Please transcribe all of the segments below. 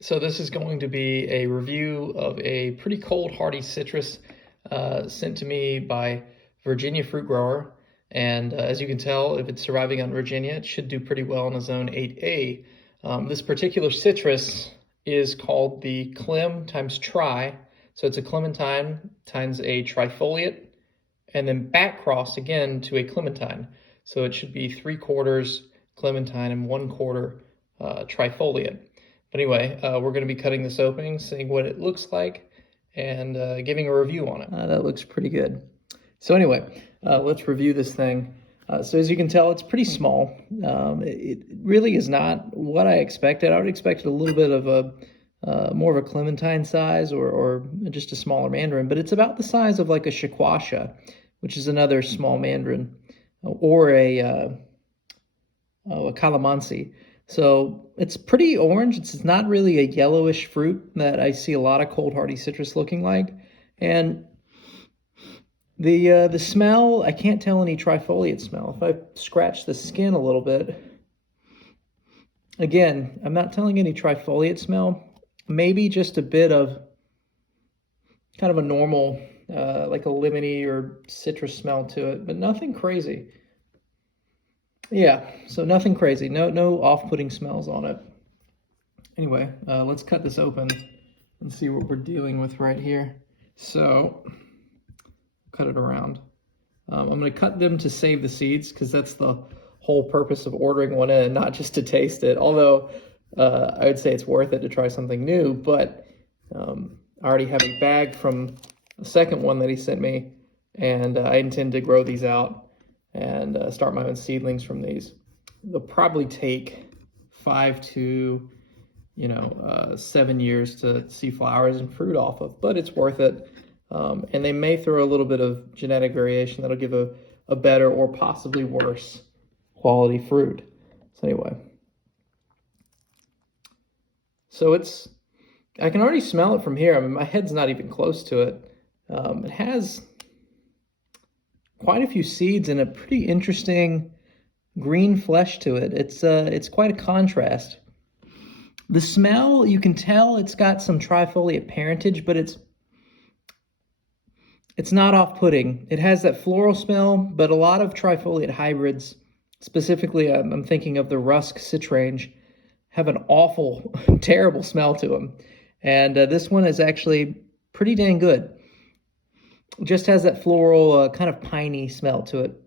So this is going to be a review of a pretty cold hardy citrus sent to me by Virginia fruit grower. And as you can tell, if it's surviving on Virginia, it should do pretty well in a zone 8A. This particular citrus is called the Clem times Tri. So it's a Clementine times a Trifoliate, and then back cross again to a Clementine. So it should be 3/4 Clementine and 1/4 Trifoliate. But anyway, we're going to be cutting this open, seeing what it looks like, and giving a review on it. That looks pretty good. So anyway, let's review this thing. So as you can tell, it's pretty small. It really is not what I expected. I would expect a little bit of a more of a clementine size or just a smaller mandarin, but it's about the size of like a shakwasha, which is another small mandarin, or a calamansi. So it's pretty orange. It's not really a yellowish fruit that I see a lot of cold hardy citrus looking like. And the smell, I can't tell any trifoliate smell. If I scratch the skin a little bit, again, I'm not telling any trifoliate smell. Maybe just a bit of kind of a normal, like a lemony or citrus smell to it, but nothing crazy. Yeah, so nothing crazy. No off-putting smells on it. Anyway, let's cut this open and see what we're dealing with right here. So, cut it around. I'm going to cut them to save the seeds because that's the whole purpose of ordering one in, not just to taste it. Although I would say it's worth it to try something new, but I already have a bag from the second one that he sent me, and I intend to grow these out and start my own seedlings from these. They'll probably take 5 to 7 years to see flowers and fruit off of, but it's worth it. And they may throw a little bit of genetic variation that'll give a better or possibly worse quality fruit. So anyway, so I can already smell it from here. I mean, my head's not even close to it. It has quite a few seeds and a pretty interesting green flesh to it. It's quite a contrast. The smell, you can tell it's got some trifoliate parentage, but it's not off-putting. It has that floral smell, but a lot of trifoliate hybrids, specifically I'm thinking of the Rusk citrange, have an awful, terrible smell to them. And this one is actually pretty dang good. Just has that floral, kind of piney smell to it.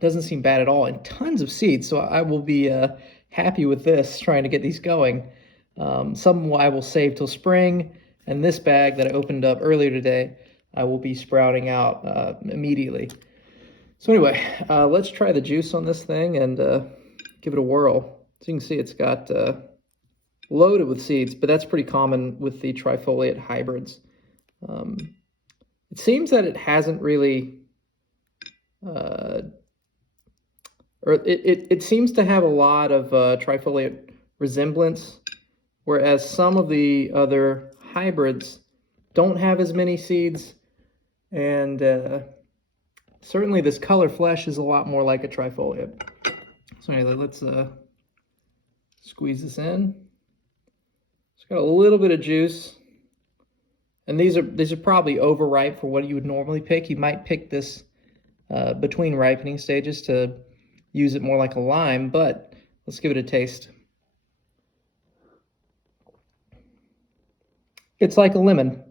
Doesn't seem bad at all, and tons of seeds. So I will be happy with this, trying to get these going. Some I will save till spring, and this bag that I opened up earlier today, I will be sprouting out immediately. So anyway, let's try the juice on this thing and give it a whirl. So you can see it's got loaded with seeds, but that's pretty common with the trifoliate hybrids. It seems that it hasn't really, or it seems to have a lot of trifoliate resemblance, whereas some of the other hybrids don't have as many seeds, and certainly this color flesh is a lot more like a trifoliate. So anyway, let's squeeze this in. It's got a little bit of juice. And these are probably overripe for what you would normally pick. You might pick this between ripening stages to use it more like a lime, but let's give it a taste. It's like a lemon.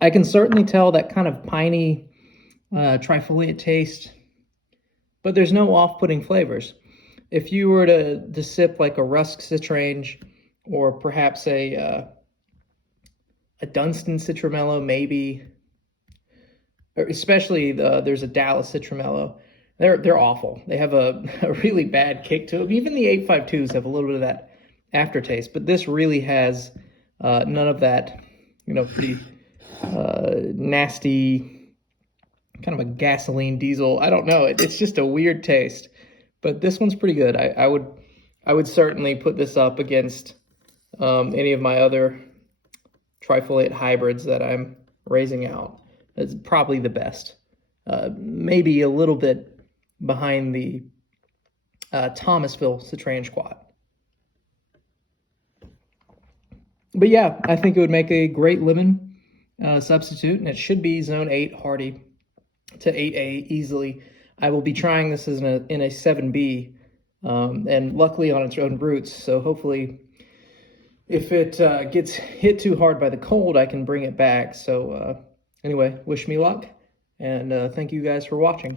I can certainly tell that kind of piney trifoliate taste, but there's no off-putting flavors. If you were to sip like a Rusk citrange, or perhaps a Dunstan citramelo, maybe, or especially there's a Dallas citramelo. They're awful. They have a really bad kick to them. Even the 852s have a little bit of that aftertaste, but this really has none of that, pretty nasty, kind of a gasoline diesel. I don't know. It's just a weird taste, but this one's pretty good. I would certainly put this up against any of my other trifoliate hybrids that I'm raising out. It's probably the best. Maybe a little bit behind the Thomasville citrange quad. But yeah, I think it would make a great lemon substitute, and it should be zone 8 hardy to 8A easily. I will be trying this as in a 7B, and luckily on its own roots. So hopefully, if it gets hit too hard by the cold, I can bring it back. So anyway, wish me luck, and thank you guys for watching.